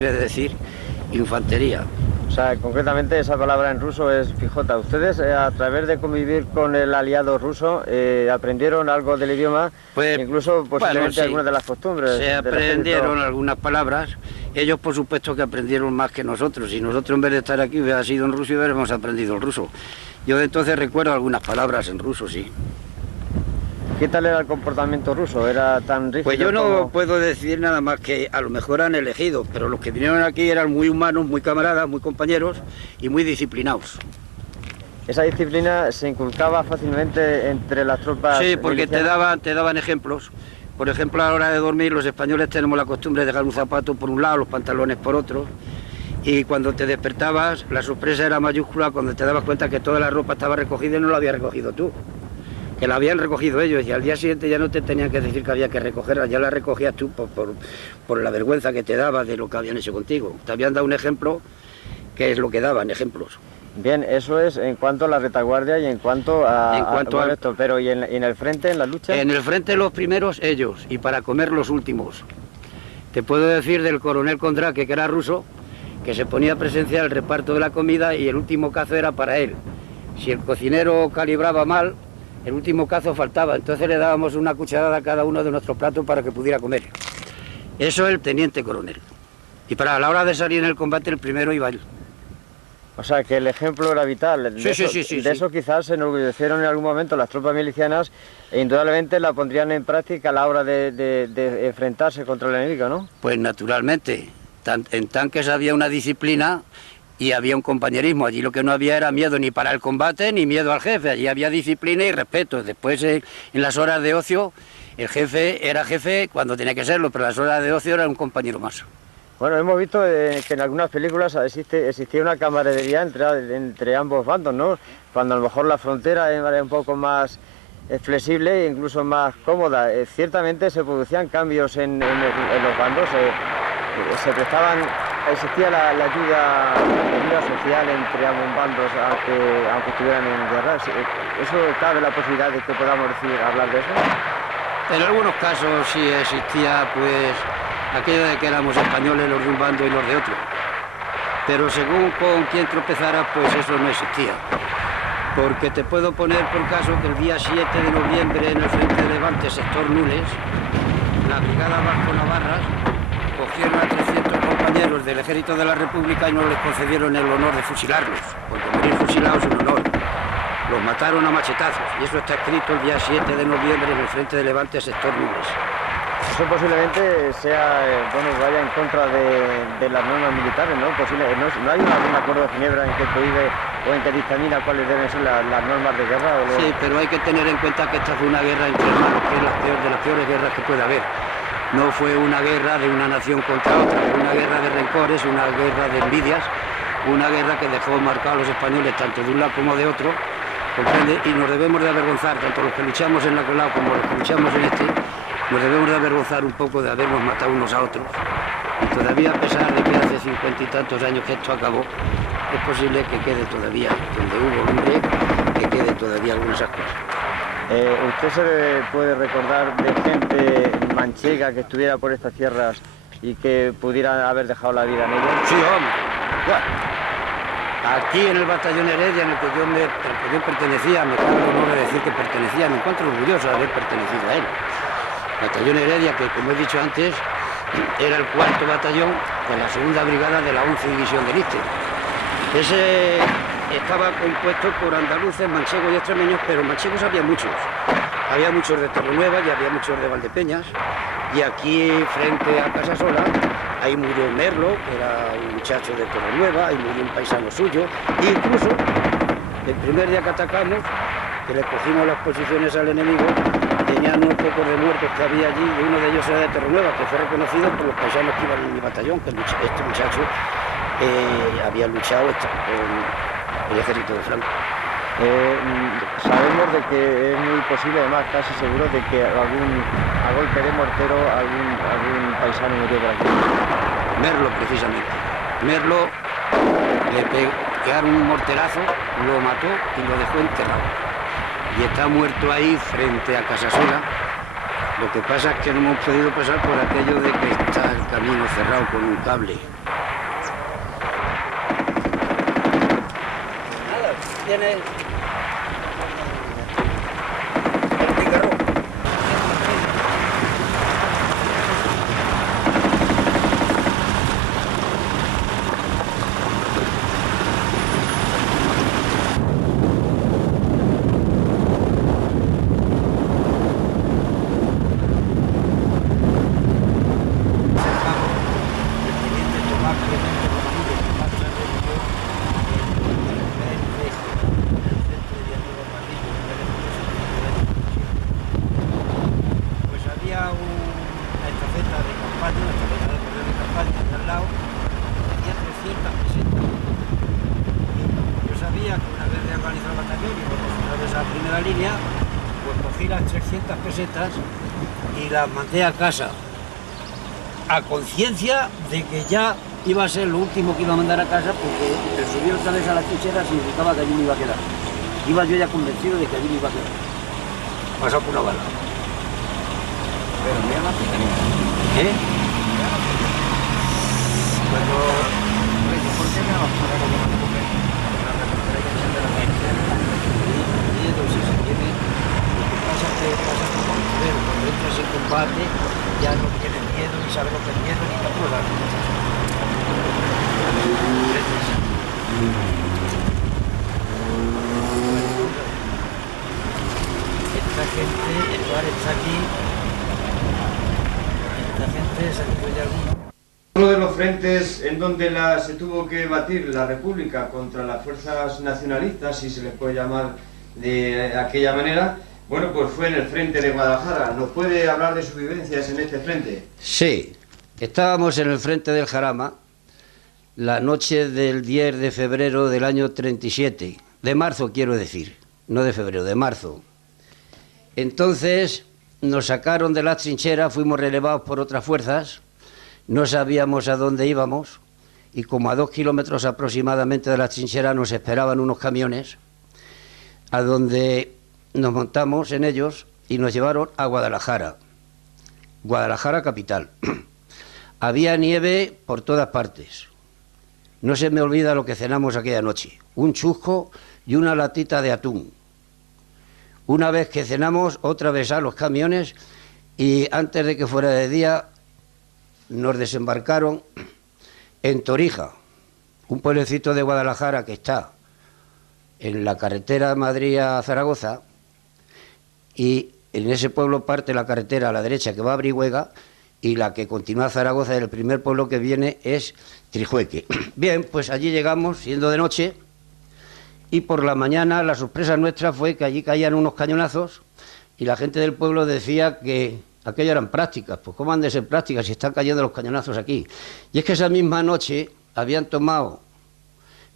Quiere decir infantería. O sea, concretamente esa palabra en ruso es pijota. ¿Ustedes a través de convivir con el aliado ruso aprendieron algo del idioma? Pues, Incluso posiblemente bueno, sí, algunas de las costumbres se del aprendieron ejército. algunas palabras. Ellos por supuesto que aprendieron más que nosotros. Si nosotros en vez de estar aquí hubiera sido en ruso, hubiéramos aprendido el ruso. Yo de entonces recuerdo algunas palabras en ruso, sí. ¿Qué tal era el comportamiento ruso? ¿Era tan rígido? Pues yo no como... puedo decir nada más que a lo mejor han elegido, pero los que vinieron aquí eran muy humanos, muy camaradas, muy compañeros y muy disciplinados. ¿Esa disciplina se inculcaba fácilmente entre las tropas? Sí, porque milicianas? te daban ejemplos. Por ejemplo, a la hora de dormir, los españoles tenemos la costumbre de dejar un zapato por un lado, los pantalones por otro. Y cuando te despertabas, la sorpresa era mayúscula cuando te dabas cuenta que toda la ropa estaba recogida y no la habías recogido tú. Que la habían recogido ellos y al día siguiente ya no te tenían que decir que había que recogerla, ya la recogías tú por la vergüenza que te daba de lo que habían hecho contigo. Te habían dado un ejemplo, que es lo que daban, ejemplos. Bien, eso es en cuanto a la retaguardia y en cuanto a... En cuanto a esto, pero ¿y en el frente, en la lucha? En el frente los primeros ellos y para comer los últimos. Te puedo decir del coronel Kondrake, que era ruso, que se ponía a presenciar el reparto de la comida y el último cazo era para él. Si el cocinero calibraba mal, el último cazo faltaba, entonces le dábamos una cucharada a cada uno de nuestros platos para que pudiera comer. Eso es el teniente coronel. Y para la hora de salir en el combate, el primero iba él. O sea, que el ejemplo era vital. Sí, sí. De eso quizás se enorgullecieron en algún momento las tropas milicianas e indudablemente la pondrían en práctica a la hora de enfrentarse contra el enemigo, ¿no? Pues naturalmente, en tanques había una disciplina y había un compañerismo. Allí lo que no había era miedo ni para el combate ni miedo al jefe. Allí había disciplina y respeto. Después, en las horas de ocio, el jefe era jefe cuando tenía que serlo, pero en las horas de ocio era un compañero más. Bueno, hemos visto que en algunas películas existía una camaradería entre ambos bandos, ¿no? Cuando a lo mejor la frontera era un poco más flexible e incluso más cómoda. Ciertamente se producían cambios en los bandos, existía la ayuda social entre ambos bandos, aunque estuvieran en guerra. ¿Eso cabe la posibilidad de que podamos hablar de eso? En algunos casos sí existía, pues, aquello de que éramos españoles los de un bando y los de otro. Pero según con quién tropezara, pues eso no existía. Porque te puedo poner por caso que el día 7 de noviembre en el Frente de Levante, sector Nules, la Brigada Vasco Navarras cogieron a 300 compañeros del Ejército de la República y no les concedieron el honor de fusilarlos, porque morir fusilados es un honor. Los mataron a machetazos, y eso está escrito el día 7 de noviembre en el Frente de Levante, sector Nules. Eso posiblemente vaya en contra de las normas militares, ¿no? ¿No hay algún acuerdo de Ginebra en que prohíbe o en que dictamina cuáles deben ser las normas de guerra? Sí, pero hay que tener en cuenta que esta fue una guerra entre hermanos, que es de las peores guerras que puede haber. No fue una guerra de una nación contra otra, fue una guerra de rencores, una guerra de envidias, una guerra que dejó marcados a los españoles tanto de un lado como de otro, ¿comprende? Y nos debemos de avergonzar, tanto los que luchamos en aquel lado como los que luchamos en este, nos debemos de avergonzar un poco de habernos matado unos a otros. Y todavía, a pesar de que hace 50 y tantos años que esto acabó, es posible que quede todavía, donde hubo hombre, que quede todavía algunas ascuas. ¿Usted se puede recordar de gente manchega que estuviera por estas tierras y que pudiera haber dejado la vida en ellas? Sí, hombre. Bueno, aquí en el batallón Heredia, en el que yo pertenecía, me cabe el honor de decir que pertenecía, me encuentro orgulloso de haber pertenecido a él. Batallón Heredia, que como he dicho antes, era el 4º batallón de la 2ª brigada de la 11 división del Este. Ese estaba compuesto por andaluces, manchegos y extremeños, pero manchegos había muchos. Había muchos de Torrenueva y había muchos de Valdepeñas. Y aquí, frente a Casasola, ahí murió Merlo, que era un muchacho de Torrenueva, ahí murió un paisano suyo. E incluso, el primer día que atacamos, que le cogimos las posiciones al enemigo, tenían unos pocos de muertos que había allí, y uno de ellos era de Torrenueva, que fue reconocido por los paisanos que iban en mi batallón, que este muchacho había luchado con el ejército de Franco. Sabemos de que es muy posible, además casi seguro, de que a golpe de mortero algún paisano murió por aquí. Merlo, precisamente. Merlo le pegaron un morterazo, lo mató y lo dejó enterrado. Y está muerto ahí frente a Casasola. Lo que pasa es que no hemos podido pasar por aquello de que está el camino cerrado con un cable. tienes... Línea, pues cogí las 300 pesetas y las mandé a casa a conciencia de que ya iba a ser lo último que iba a mandar a casa, porque el subir otra vez a la trinchera significaba que allí me iba a quedar. Iba yo ya convencido de que allí me iba a quedar. Pasado por una bala. Pero mira la pena. ¿Eh? Cuando... ¿Por qué me vas a poner como una mujer? Cuando entras en combate ya no tienes miedo, ni sabes lo que es miedo, ni te pruebas. Esta gente, el bar está aquí, esta gente se incluye alguno. Uno de los frentes en donde se tuvo que batir la República contra las fuerzas nacionalistas, si se les puede llamar de aquella manera, bueno, pues fue en el frente de Guadalajara. ¿Nos puede hablar de sus vivencias en este frente? Sí, estábamos en el frente del Jarama la noche del 10 de febrero del año 37, de marzo quiero decir, no de febrero, de marzo. Entonces nos sacaron de las trincheras, fuimos relevados por otras fuerzas, no sabíamos a dónde íbamos y como a 2 kilómetros aproximadamente de las trincheras nos esperaban unos camiones a donde nos montamos en ellos y nos llevaron a Guadalajara, Guadalajara capital. Había nieve por todas partes. No se me olvida lo que cenamos aquella noche, un chusco y una latita de atún. Una vez que cenamos, otra vez a los camiones y antes de que fuera de día nos desembarcaron en Torija, un pueblecito de Guadalajara que está en la carretera Madrid a Zaragoza, y en ese pueblo parte la carretera a la derecha que va a Brihuega y la que continúa a Zaragoza, el primer pueblo que viene es Trijueque. Bien, pues allí llegamos siendo de noche y por la mañana la sorpresa nuestra fue que allí caían unos cañonazos y la gente del pueblo decía que aquello eran prácticas. Pues ¿cómo han de ser prácticas si están cayendo los cañonazos aquí? Y es que esa misma noche habían tomado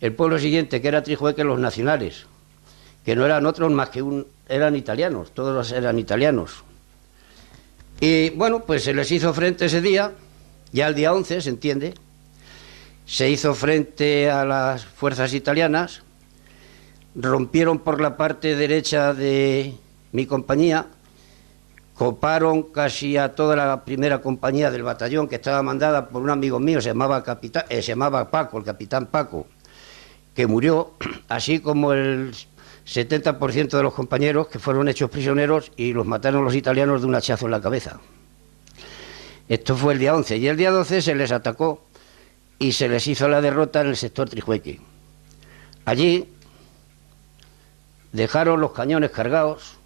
el pueblo siguiente, que era Trijueque, los nacionales, que no eran otros más que eran italianos, todos eran italianos. Y bueno, pues se les hizo frente ese día, ya el día 11, se entiende, se hizo frente a las fuerzas italianas, rompieron por la parte derecha de mi compañía, coparon casi a toda la primera compañía del batallón, que estaba mandada por un amigo mío, se llamaba Paco, el capitán Paco, que murió, así como el 70% de los compañeros que fueron hechos prisioneros y los mataron los italianos de un hachazo en la cabeza. Esto fue el día 11 y el día 12 se les atacó y se les hizo la derrota en el sector Trijueque. Allí dejaron los cañones cargados,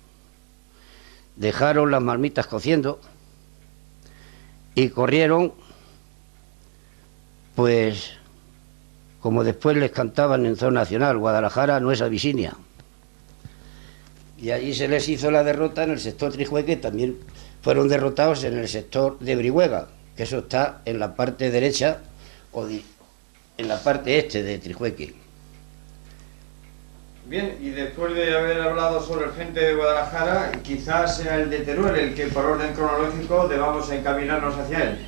dejaron las marmitas cociendo y corrieron, pues, como después les cantaban en zona nacional, Guadalajara no es Abisinia. Y allí se les hizo la derrota en el sector Trijueque, también fueron derrotados en el sector de Brihuega, que eso está en la parte derecha o en la parte este de Trijueque. Bien, y después de haber hablado sobre el frente de Guadalajara, quizás sea el de Teruel el que por orden cronológico debamos encaminarnos hacia él.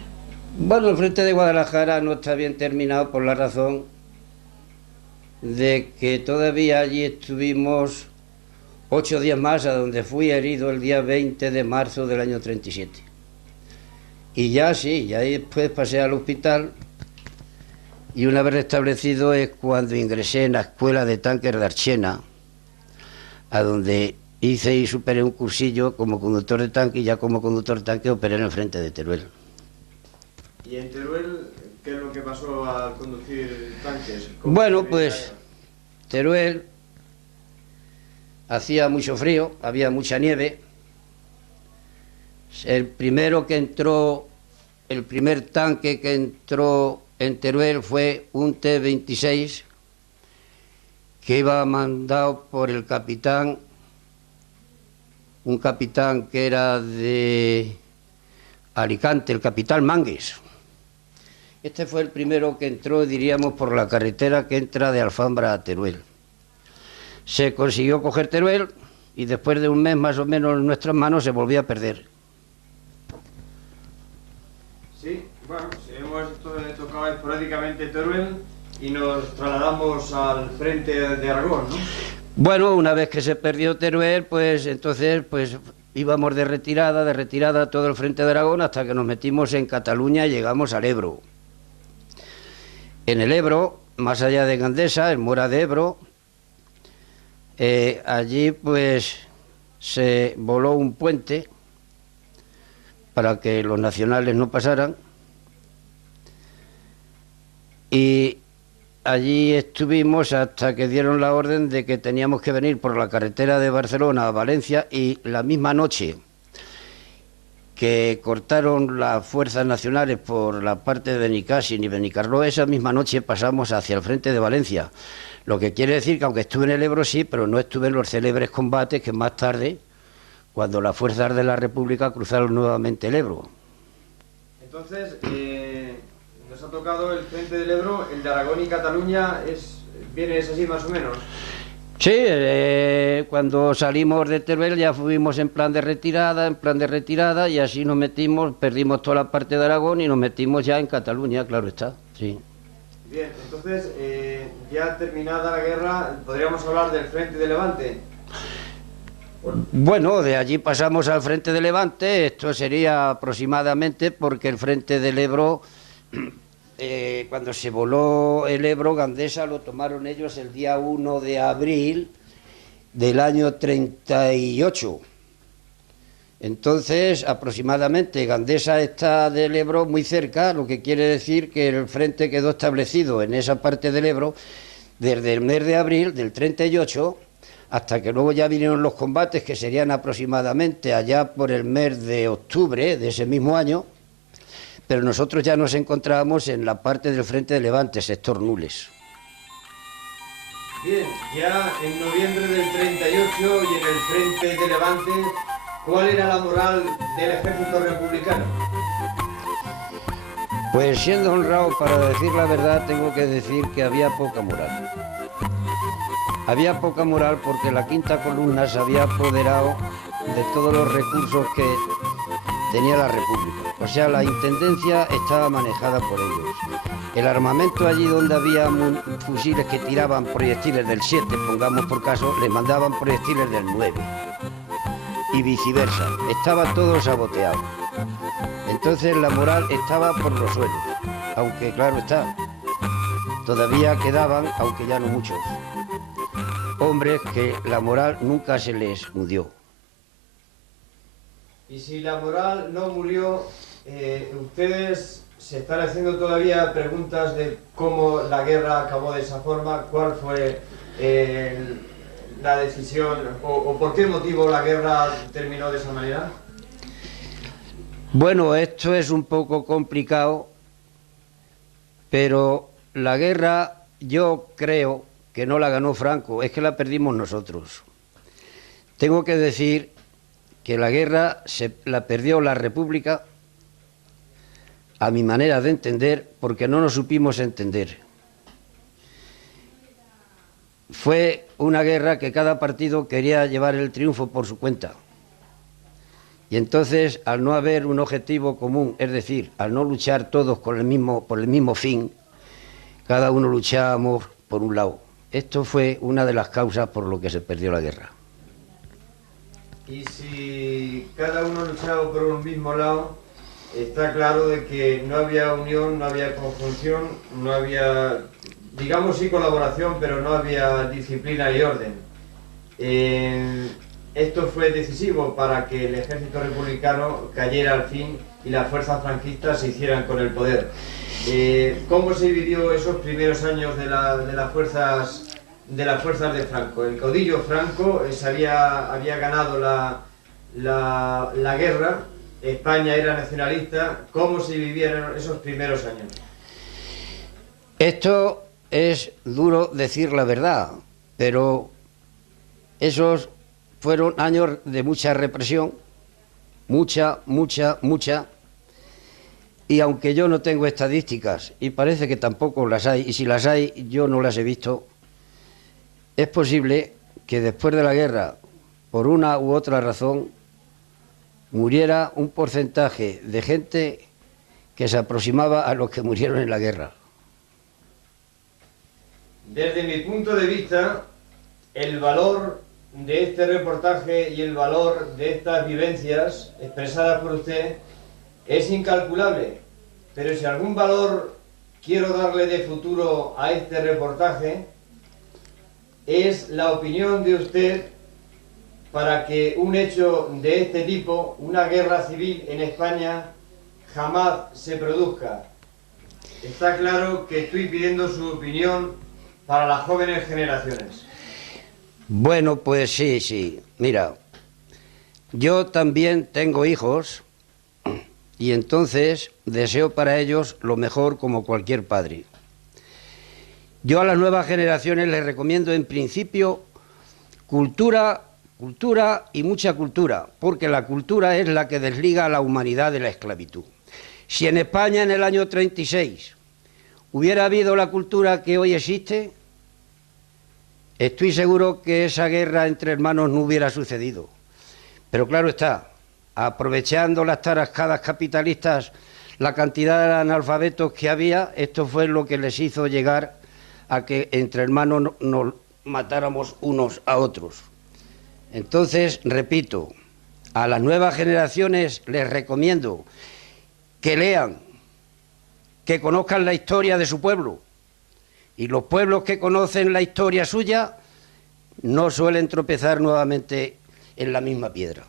Bueno, el frente de Guadalajara no está bien terminado por la razón de que todavía allí estuvimos 8 días más, a donde fui herido el día 20 de marzo del año 37. Y ya sí, ya después pasé al hospital y una vez restablecido es cuando ingresé en la escuela de tanques de Archena, a donde hice y superé un cursillo como conductor de tanque, y ya como conductor de tanque operé en el frente de Teruel. ¿Y en Teruel qué es lo que pasó al conducir tanques? Bueno, pues Teruel hacía mucho frío, había mucha nieve. El primero que entró, el primer tanque que entró en Teruel fue un T-26 que iba mandado por el capitán, un capitán que era de Alicante, el capitán Mangues. Este fue el primero que entró, diríamos, por la carretera que entra de Alfambra a Teruel. Se consiguió coger Teruel y después de un mes más o menos en nuestras manos se volvió a perder. Sí, bueno, hemos tocado esporádicamente Teruel y nos trasladamos al frente de Aragón, ¿no? Bueno, una vez que se perdió Teruel, pues entonces íbamos de retirada todo el frente de Aragón hasta que nos metimos en Cataluña y llegamos al Ebro. En el Ebro, más allá de Gandesa, en Mora de Ebro, allí pues se voló un puente para que los nacionales no pasaran, y allí estuvimos hasta que dieron la orden de que teníamos que venir por la carretera de Barcelona a Valencia, y la misma noche que cortaron las fuerzas nacionales por la parte de Benicàssim y Benicarló, esa misma noche pasamos hacia el frente de Valencia. Lo que quiere decir que aunque estuve en el Ebro sí, pero no estuve en los célebres combates que más tarde, cuando las fuerzas de la República cruzaron nuevamente el Ebro. Entonces, nos ha tocado el frente del Ebro, el de Aragón y Cataluña, ¿viene así más o menos? Sí, cuando salimos de Teruel ya fuimos en plan de retirada, y así nos metimos, perdimos toda la parte de Aragón y nos metimos ya en Cataluña, claro está, sí. Bien, entonces, ya terminada la guerra, ¿podríamos hablar del frente de Levante? Bueno, de allí pasamos al frente de Levante, esto sería aproximadamente porque el frente del Ebro, cuando se voló el Ebro, Gandesa lo tomaron ellos el día 1 de abril del año 38. Entonces, aproximadamente, Gandesa está del Ebro muy cerca, lo que quiere decir que el frente quedó establecido en esa parte del Ebro desde el mes de abril del 38 hasta que luego ya vinieron los combates, que serían aproximadamente allá por el mes de octubre de ese mismo año, pero nosotros ya nos encontrábamos en la parte del frente de Levante, sector Nules. Bien, ya en noviembre del 38 y en el frente de Levante, ¿cuál era la moral del ejército republicano? Pues siendo honrado, para decir la verdad, tengo que decir que había poca moral. Había poca moral porque la quinta columna se había apoderado de todos los recursos que tenía la República. O sea, la intendencia estaba manejada por ellos. El armamento allí donde había fusiles que tiraban proyectiles del 7, pongamos por caso, les mandaban proyectiles del 9. Y viceversa. Estaba todo saboteado. Entonces la moral estaba por los suelos. Aunque claro está, todavía quedaban, aunque ya no muchos, hombres que la moral nunca se les hundió. Y si la moral no murió, ustedes se están haciendo todavía preguntas de cómo la guerra acabó de esa forma, cuál fue la decisión o por qué motivo la guerra terminó de esa manera. Bueno, esto es un poco complicado, pero la guerra yo creo que no la ganó Franco, es que la perdimos nosotros. Tengo que decir que la guerra la perdió la República, a mi manera de entender, porque no nos supimos entender. Fue una guerra que cada partido quería llevar el triunfo por su cuenta. Y entonces, al no haber un objetivo común, es decir, al no luchar todos por el mismo fin, cada uno luchábamos por un lado. Esto fue una de las causas por lo que se perdió la guerra. Y si cada uno luchaba por un mismo lado, está claro de que no había unión, no había conjunción, no había, digamos sí, colaboración, pero no había disciplina y orden. Esto fue decisivo para que el ejército republicano cayera al fin y las fuerzas franquistas se hicieran con el poder. ¿Cómo se vivió esos primeros años de las fuerzas de Franco? El caudillo Franco había ganado la guerra, España era nacionalista. ¿Cómo se vivieron esos primeros años? Esto es duro decir la verdad, pero esos fueron años de mucha represión, mucha. Y aunque yo no tengo estadísticas, y parece que tampoco las hay, y si las hay yo no las he visto, es posible que después de la guerra, por una u otra razón, muriera un porcentaje de gente que se aproximaba a los que murieron en la guerra. Desde mi punto de vista, el valor de este reportaje y el valor de estas vivencias expresadas por usted es incalculable, pero si algún valor quiero darle de futuro a este reportaje, es la opinión de usted para que un hecho de este tipo, una guerra civil en España, jamás se produzca. Está claro que estoy pidiendo su opinión para las jóvenes generaciones. Bueno, pues sí. Mira, yo también tengo hijos y entonces deseo para ellos lo mejor como cualquier padre. Yo a las nuevas generaciones les recomiendo en principio cultura y mucha cultura, porque la cultura es la que desliga a la humanidad de la esclavitud. Si en España en el año 36 hubiera habido la cultura que hoy existe, estoy seguro que esa guerra entre hermanos no hubiera sucedido. Pero claro está, aprovechando las tarascadas capitalistas, la cantidad de analfabetos que había, esto fue lo que les hizo llegar a que entre hermanos nos matáramos unos a otros. Entonces, repito, a las nuevas generaciones les recomiendo que lean, que conozcan la historia de su pueblo, y los pueblos que conocen la historia suya no suelen tropezar nuevamente en la misma piedra.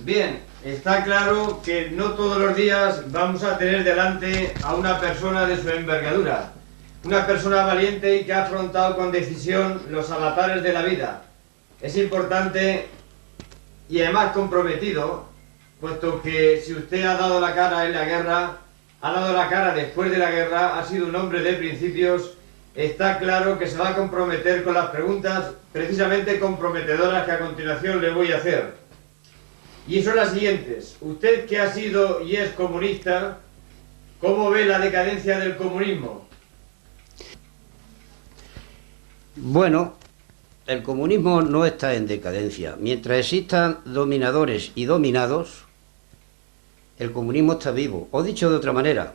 Bien, está claro que no todos los días vamos a tener delante a una persona de su envergadura, una persona valiente y que ha afrontado con decisión los avatares de la vida. Es importante y además comprometido, puesto que si usted ha dado la cara en la guerra, ha dado la cara después de la guerra, ha sido un hombre de principios, está claro que se va a comprometer con las preguntas precisamente comprometedoras que a continuación le voy a hacer. Y son las siguientes. Usted, que ha sido y es comunista, ¿cómo ve la decadencia del comunismo? Bueno, el comunismo no está en decadencia. Mientras existan dominadores y dominados, el comunismo está vivo. O dicho de otra manera,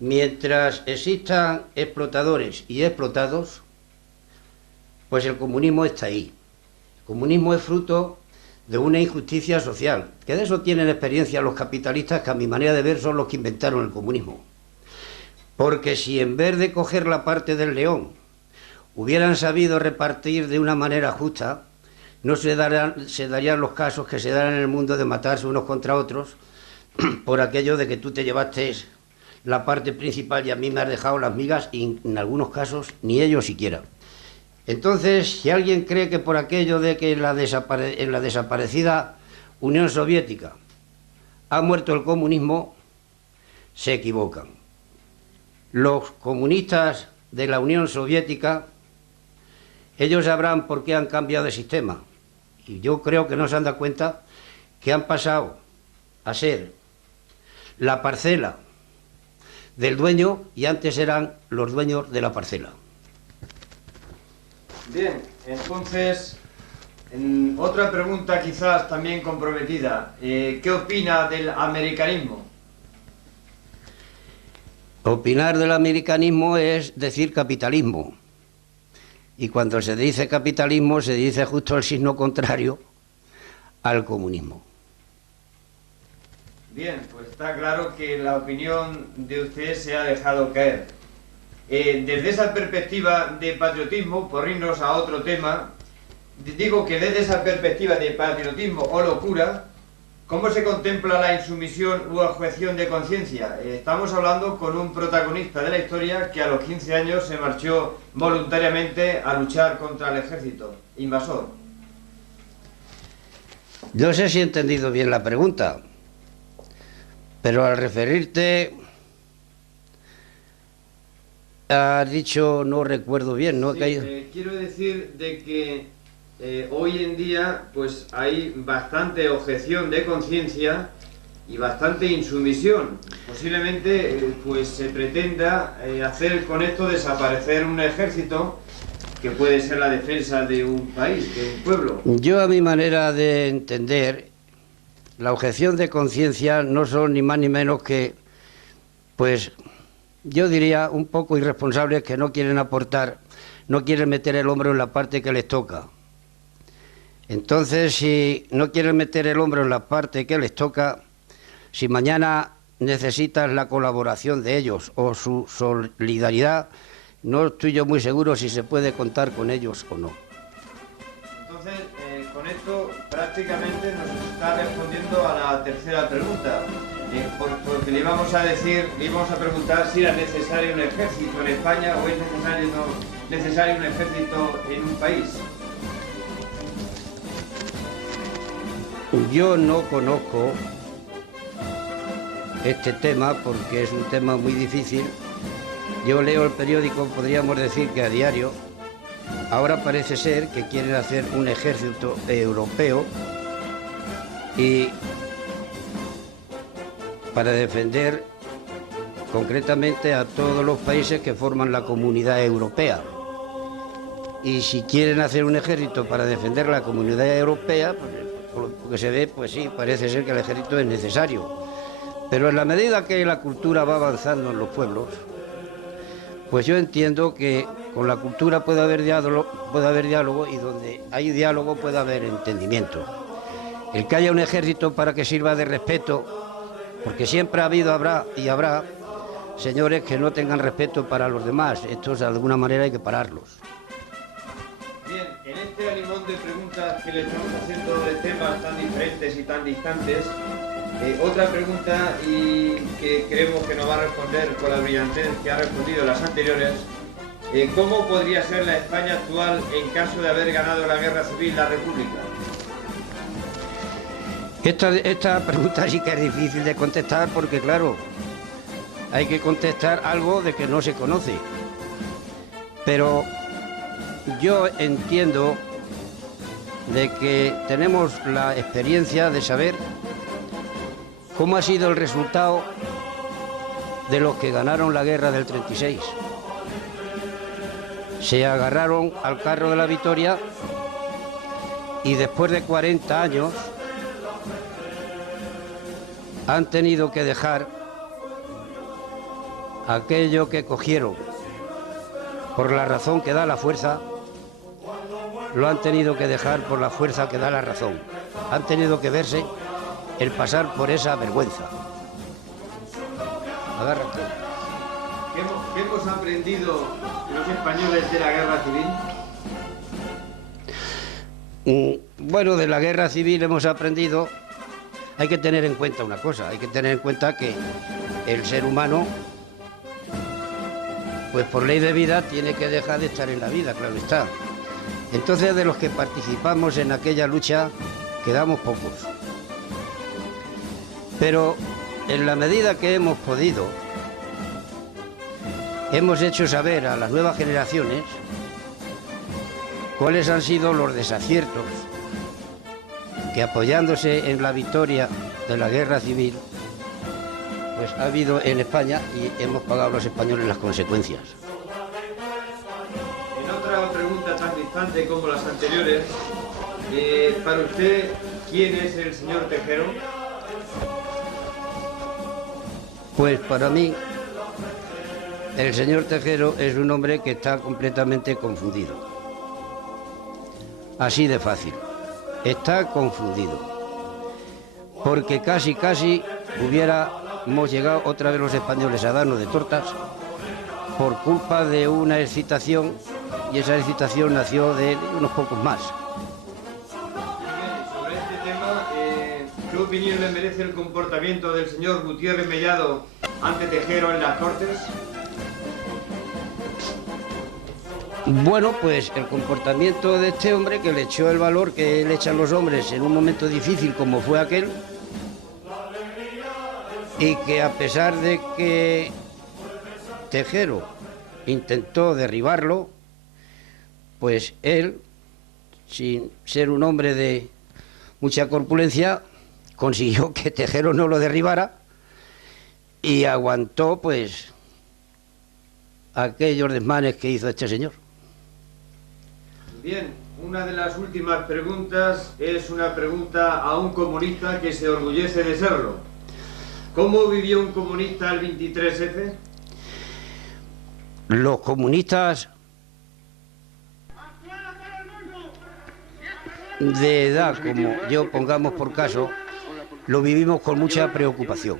mientras existan explotadores y explotados, pues el comunismo está ahí. El comunismo es fruto de una injusticia social, que de eso tienen experiencia los capitalistas, que a mi manera de ver son los que inventaron el comunismo. Porque si en vez de coger la parte del león hubieran sabido repartir de una manera justa, no se darían los casos que se dan en el mundo de matarse unos contra otros por aquello de que tú te llevaste la parte principal y a mí me has dejado las migas, y en algunos casos ni ellos siquiera. Entonces, si alguien cree que por aquello de que en la desaparecida Unión Soviética ha muerto el comunismo, se equivocan. Los comunistas de la Unión Soviética, ellos sabrán por qué han cambiado de sistema. Y yo creo que no se han dado cuenta que han pasado a ser la parcela del dueño y antes eran los dueños de la parcela. Bien, entonces, otra pregunta quizás también comprometida. ¿Qué opina del americanismo? Opinar del americanismo es decir capitalismo. Y cuando se dice capitalismo se dice justo el signo contrario al comunismo. Bien, pues está claro que la opinión de usted se ha dejado caer. Desde esa perspectiva de patriotismo, por irnos a otro tema, digo que desde esa perspectiva de patriotismo o locura, ¿cómo se contempla la insumisión u objeción de conciencia? Estamos hablando con un protagonista de la historia que a los 15 años se marchó voluntariamente a luchar contra el ejército invasor. No sé si he entendido bien la pregunta, pero al referirte, has dicho, no recuerdo bien, ¿no? Sí, quiero decir de que hoy en día pues hay bastante objeción de conciencia y bastante insumisión. Posiblemente pues se pretenda hacer con esto desaparecer un ejército que puede ser la defensa de un país, de un pueblo. Yo, a mi manera de entender, la objeción de conciencia no son ni más ni menos que, pues, yo diría un poco irresponsables que no quieren aportar, no quieren meter el hombro en la parte que les toca. Entonces, si no quieren meter el hombro en la parte que les toca, si mañana necesitas la colaboración de ellos o su solidaridad, no estoy yo muy seguro si se puede contar con ellos o no. Entonces, con esto prácticamente nos está respondiendo a la tercera pregunta, porque le íbamos a decir, le íbamos a preguntar si era necesario un ejército en España o es necesario un ejército en un país. Yo no conozco este tema porque es un tema muy difícil. Yo leo el periódico, podríamos decir que a diario. Ahora parece ser que quieren hacer un ejército europeo y para defender concretamente a todos los países que forman la Comunidad Europea. Y si quieren hacer un ejército para defender la Comunidad Europea, pues, por lo que se ve, pues sí, parece ser que el ejército es necesario. Pero en la medida que la cultura va avanzando en los pueblos, pues yo entiendo que con la cultura puede haber diálogo y donde hay diálogo puede haber entendimiento. El que haya un ejército para que sirva de respeto, porque siempre ha habido, habrá señores que no tengan respeto para los demás. Estos de alguna manera hay que pararlos. Bien, en este alimón de preguntas que le estamos haciendo de temas tan diferentes y tan distantes, otra pregunta y que creemos que nos va a responder con la brillantez que ha respondido las anteriores. ¿Cómo podría ser la España actual en caso de haber ganado la guerra civil la República? Esta pregunta sí que es difícil de contestar porque, claro, hay que contestar algo de que no se conoce. Pero yo entiendo de que tenemos la experiencia de saber cómo ha sido el resultado de los que ganaron la guerra del 36. Se agarraron al carro de la victoria y después de 40 años han tenido que dejar aquello que cogieron por la razón que da la fuerza, lo han tenido que dejar por la fuerza que da la razón. Han tenido que verse el pasar por esa vergüenza. Agárrate. ¿Qué hemos aprendido los españoles de la guerra civil? Bueno, de la guerra civil hemos aprendido, hay que tener en cuenta una cosa, hay que tener en cuenta que el ser humano, pues por ley de vida, tiene que dejar de estar en la vida, claro está. Entonces, de los que participamos en aquella lucha, quedamos pocos. Pero en la medida que hemos podido, hemos hecho saber a las nuevas generaciones cuáles han sido los desaciertos que, apoyándose en la victoria de la guerra civil, pues ha habido en España y hemos pagado los españoles las consecuencias. En otra pregunta tan distante como las anteriores, para usted, ¿quién es el señor Tejero? Pues para mí, el señor Tejero es un hombre que está completamente confundido. Así de fácil. Está confundido. Porque casi hubiéramos llegado otra vez los españoles a darnos de tortas por culpa de una excitación, y esa excitación nació de él y unos pocos más. Sobre este tema, ¿qué opinión le merece el comportamiento del señor Gutiérrez Mellado ante Tejero en las Cortes? Bueno, pues el comportamiento de este hombre, que le echó el valor que le echan los hombres en un momento difícil como fue aquel, y que a pesar de que Tejero intentó derribarlo, pues él, sin ser un hombre de mucha corpulencia, consiguió que Tejero no lo derribara y aguantó, pues, aquellos desmanes que hizo este señor. Bien, una de las últimas preguntas es una pregunta a un comunista que se orgullece de serlo. ¿Cómo vivió un comunista el 23F? Los comunistas de edad como yo, pongamos por caso, lo vivimos con mucha preocupación,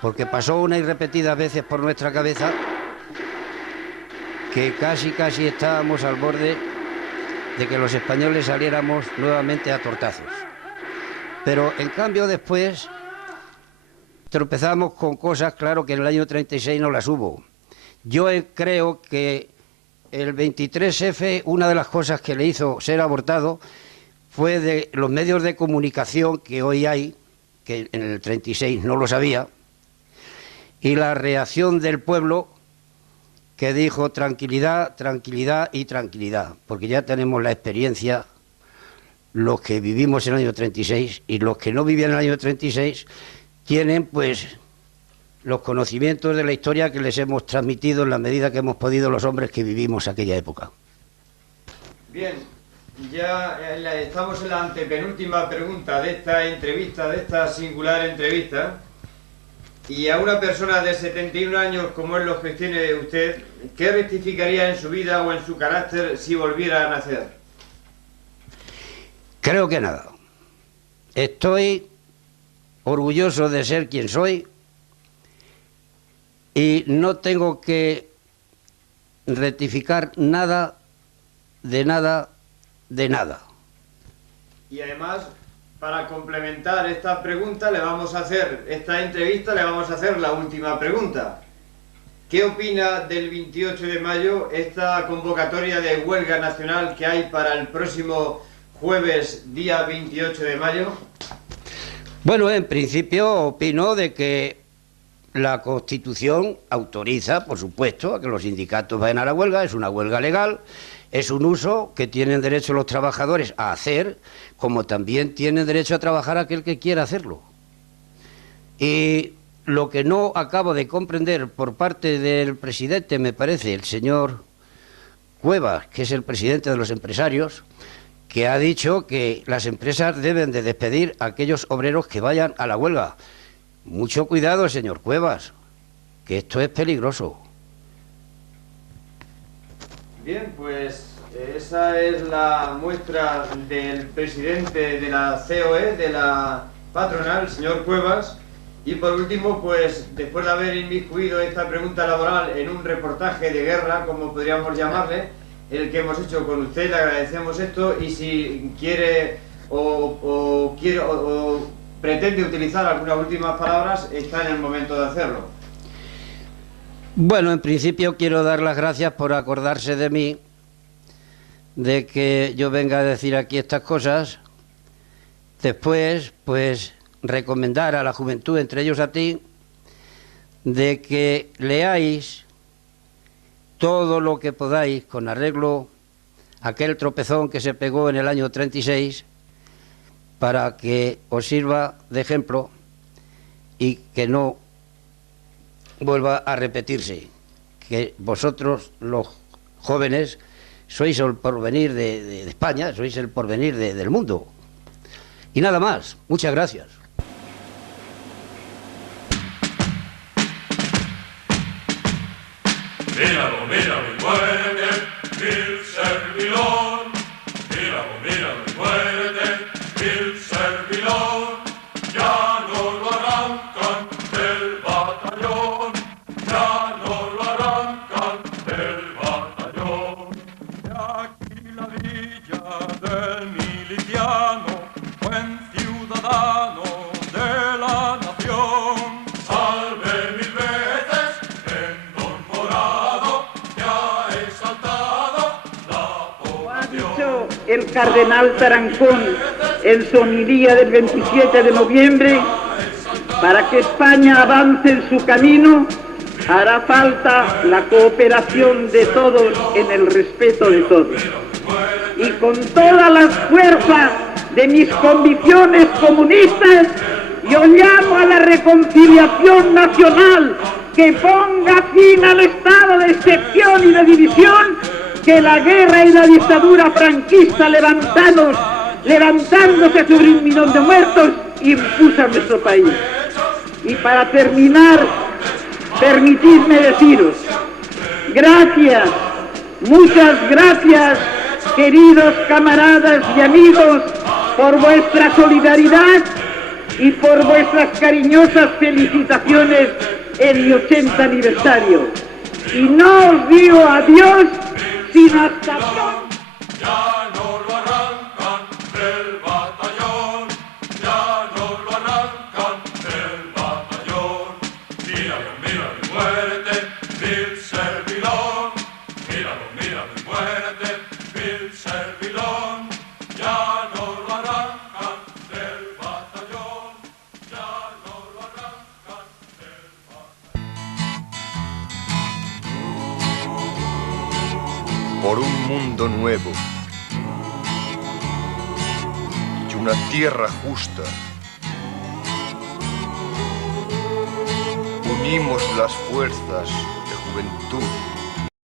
porque pasó una y repetidas veces por nuestra cabeza que casi estábamos al borde de que los españoles saliéramos nuevamente a tortazos. Pero en cambio después tropezamos con cosas, claro, que en el año 36 no las hubo. Yo creo que el 23F, una de las cosas que le hizo ser abortado fue de los medios de comunicación que hoy hay, que en el 36 no lo sabía, y la reacción del pueblo, que dijo tranquilidad, tranquilidad y tranquilidad, porque ya tenemos la experiencia, los que vivimos en el año 36 y los que no vivían en el año 36 tienen pues los conocimientos de la historia que les hemos transmitido en la medida que hemos podido los hombres que vivimos aquella época. Bien, ya estamos en la antepenúltima pregunta de esta entrevista, de esta singular entrevista. Y a una persona de 71 años como es los que tiene usted, ¿qué rectificaría en su vida o en su carácter si volviera a nacer? Creo que nada. Estoy orgulloso de ser quien soy y no tengo que rectificar nada, de nada, de nada. Y además, para complementar esta pregunta, esta entrevista, le vamos a hacer la última pregunta. ¿Qué opina del 28 de mayo, esta convocatoria de huelga nacional que hay para el próximo jueves, día 28 de mayo? Bueno, en principio opino de que la Constitución autoriza, por supuesto, a que los sindicatos vayan a la huelga, es una huelga legal, es un uso que tienen derecho los trabajadores a hacer, como también tiene derecho a trabajar aquel que quiera hacerlo. Y lo que no acabo de comprender por parte del presidente, me parece, el señor Cuevas, que es el presidente de los empresarios, que ha dicho que las empresas deben de despedir a aquellos obreros que vayan a la huelga. Mucho cuidado, señor Cuevas, que esto es peligroso. Bien, pues esa es la muestra del presidente de la COE, de la patronal, señor Cuevas. Y por último, pues después de haber inmiscuido esta pregunta laboral en un reportaje de guerra, como podríamos llamarle, el que hemos hecho con usted, le agradecemos esto, y si quiere o pretende utilizar algunas últimas palabras, está en el momento de hacerlo. Bueno, en principio quiero dar las gracias por acordarse de mí, de que yo venga a decir aquí estas cosas. Después, pues, recomendar a la juventud, entre ellos a ti, de que leáis todo lo que podáis con arreglo a aquel tropezón que se pegó en el año 36, para que os sirva de ejemplo y que no vuelva a repetirse, que vosotros, los jóvenes, sois el porvenir de España, sois el porvenir del mundo. Y nada más. Muchas gracias. Míralo, míralo y muérete, vil servidor. Míralo, míralo y muérete, vil servidor. Ya no lo arrancan del batallón, ya no lo arrancan el cardenal Tarancón en su homilía del 27 de noviembre, para que España avance en su camino, hará falta la cooperación de todos en el respeto de todos. Y con todas las fuerzas de mis convicciones comunistas, yo llamo a la reconciliación nacional que ponga fin al estado de excepción y de división que la guerra y la dictadura franquista levantándose sobre un millón de muertos impuso a nuestro país. Y para terminar, permitidme deciros, gracias, muchas gracias, queridos camaradas y amigos, por vuestra solidaridad y por vuestras cariñosas felicitaciones en mi 80 aniversario. Y no os digo adiós, sino hasta pronto. Ya no lo arrancan del batallón, ya no lo arrancan del batallón. Míralo, míralo y muérete, vil servilón. Míralo, míralo y muérete, vil servilón. Ya no lo arrancan del batallón, ya no lo arrancan del batallón. Por un mundo nuevo y una tierra justa, unimos las fuerzas de juventud